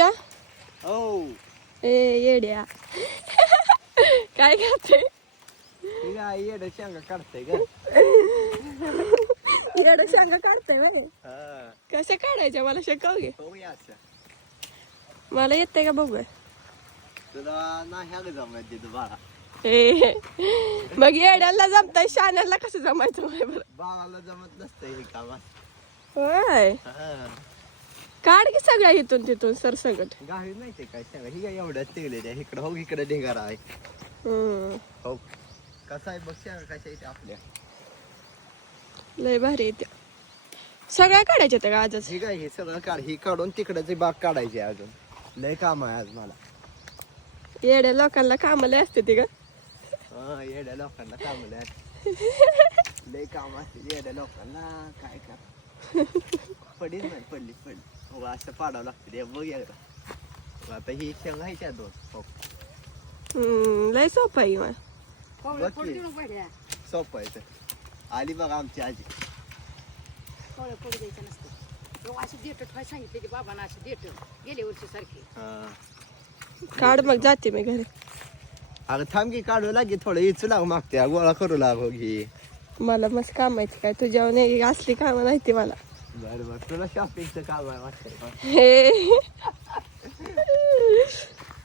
आशा हो ए येड्या काय करते येड शेंगा काढते ग येड शेंगा काढते व्हय हा कशा काढायच्या मला शिकव घे बघूया असं मला येते का बघू तुला नाही ह्या जमत तिथं बाळा ए मग येड्याला जमताय शाण्याला कसं जमायचं माय बरं बाळाला जमत नसतं हे काम होय काढ की सगळ्या इथून तिथून सरसगट गावी नाही ते काय शेंगा ही काय एवढ्या तिगले त्या इकडं हो इकडे ढेगारा आहे हो कसा आहे बघ शेंगा कशा येते आपल्या लय भारी येते सगळ्या काढायच्या त्या का आजच ही काय हे सगळं काढ ही काढून तिकडची बाग काढायची आहे अजून लय काम आहे आज मला येड्या लोकांना काम लय असते ती ग हा येड्या लोकांना काम लय काम असते येड्या लोकांना काय कर पडली नाही पडली हो असं पाडावं लागतं ते बघ एकदा आता ही शेंगा आहे त्या दोन हो लय सोपं आहे मग सोपं आहे तर आली बघा आमची आजी कवळं पडू द्यायचं नसतं अशी देट ठेवाय सांगितले की बाबांना अशी देट गेल्या वर्षी सारखी काढ मग जाते मी घरी अगं थांब की काढू लागे थोडं इचू लाग मागते गोळा करू लाग घे मला मस्त काम आहे काय तुझ्यावर नाही असली कामं नाही ती मला बरं बरं तुला शॉपिंगचं काम आहे वाटतं हे